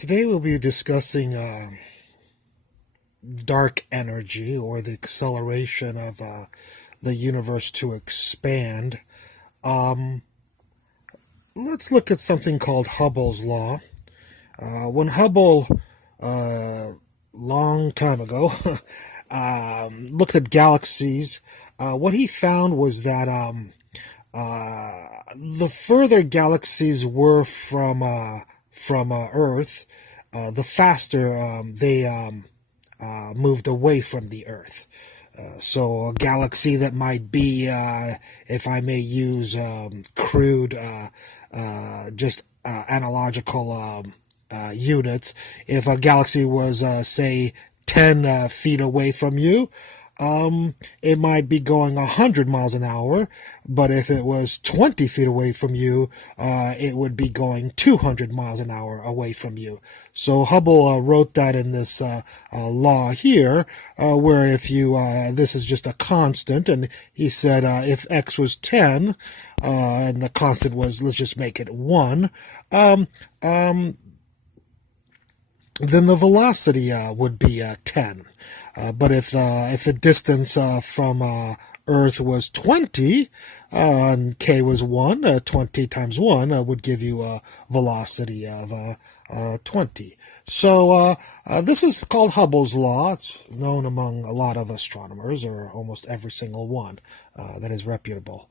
Today we'll be discussing dark energy, or the acceleration of the universe to expand. Um, let's look at something called Hubble's law. When Hubble, long time ago, looked at galaxies, what he found was that the further galaxies were from Earth, the faster they moved away from the Earth. So a galaxy that might be, if I may use crude, just analogical units, if a galaxy was, say, 10 feet away from you, it might be going 100 miles an hour, but if it was 20 feet away from you, it would be going 200 miles an hour away from you. So Hubble wrote that in this law here, where if you, this is just a constant, and he said if x was 10, and the constant was, let's just make it 1, then the velocity would be 10. But if the distance from Earth was 20, and k was 1, 20 times 1 would give you a velocity of 20. So this is called Hubble's law. It's known among a lot of astronomers, or almost every single one that is reputable.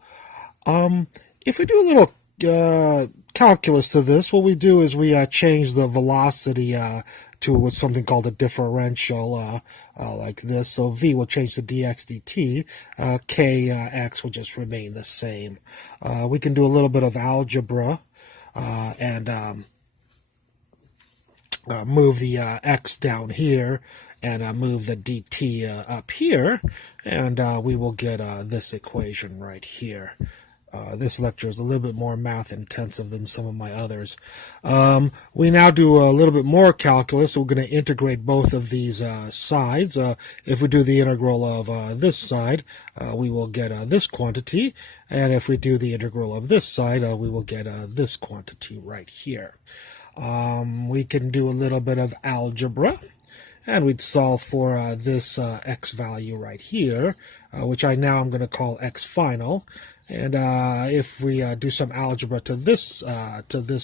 If we do a little calculus to this, what we do is we change the velocity to something called a differential, like this. So v will change to dx dt, kx will just remain the same. We can do a little bit of algebra and move the x down here and move the dt up here, and we will get this equation right here. This lecture is a little bit more math intensive than some of my others. We now do a little bit more calculus. So we're going to integrate both of these sides. If we do the integral of this side, we will get this quantity. And if we do the integral of this side, we will get this quantity right here. We can do a little bit of algebra. And we'd solve for this x value right here, which I'm going to call x final. And if we do some algebra to this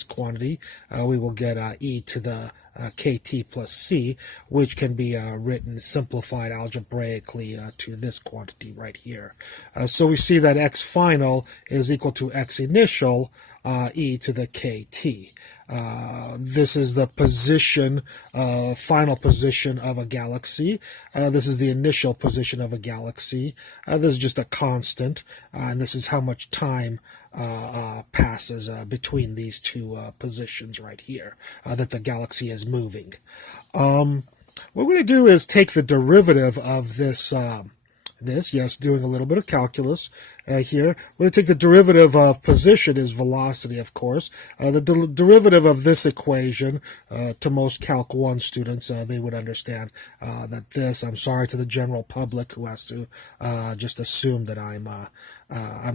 quantity, we will get e to the kt plus c, which can be written simplified algebraically to this quantity right here. So we see that x final is equal to x initial, e to the kt. This is the position, final position of a galaxy. This is the initial position of a galaxy. This is just a constant, and this is how much time passes between these two positions right here that the galaxy is moving. What we're going to do is take the derivative of this. Yes, doing a little bit of calculus here. We're going to take the derivative of position is velocity, of course. The derivative of this equation, to most Calc 1 students, they would understand that this, I'm sorry to the general public who has to just assume that I'm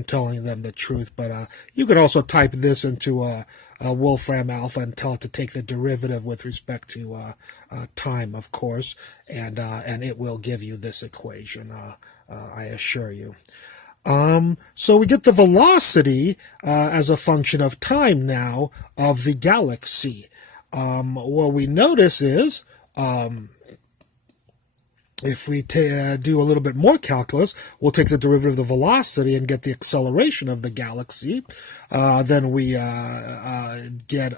telling them the truth, but you could also type this into Wolfram Alpha and tell it to take the derivative with respect to time, of course, and it will give you this equation, I assure you. So we get the velocity as a function of time now of the galaxy. What we notice is, if we do a little bit more calculus, we'll take the derivative of the velocity and get the acceleration of the galaxy. Then we get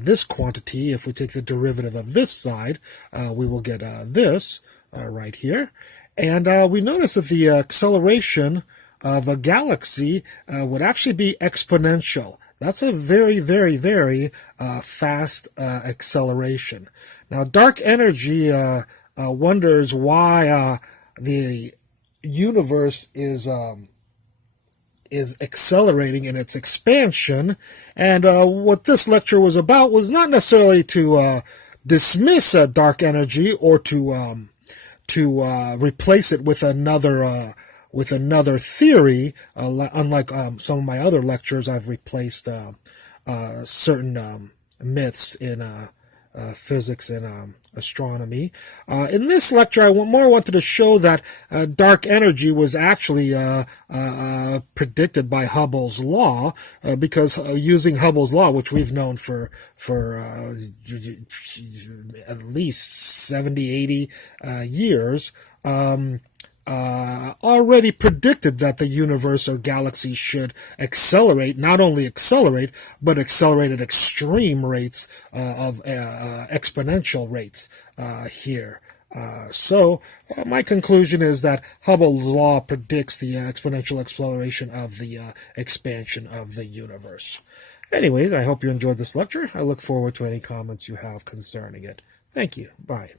this quantity. If we take the derivative of this side, we will get this right here. And we notice that the acceleration of a galaxy would actually be exponential. That's a very, very, very fast acceleration. Now, dark energy wonders why the universe is accelerating in its expansion, and what this lecture was about was not necessarily to dismiss dark energy or to replace it with another theory. Unlike some of my other lectures, I've replaced certain myths in physics and astronomy. In this lecture, I more wanted to show that dark energy was actually predicted by Hubble's law, because using Hubble's law, which we've known for at least 70, 80 years, already predicted that the universe or galaxy should accelerate, not only accelerate, but accelerate at extreme rates of exponential rates here. So my conclusion is that Hubble's law predicts the exponential acceleration of the expansion of the universe. Anyways, I hope you enjoyed this lecture. I look forward to any comments you have concerning it. Thank you. Bye.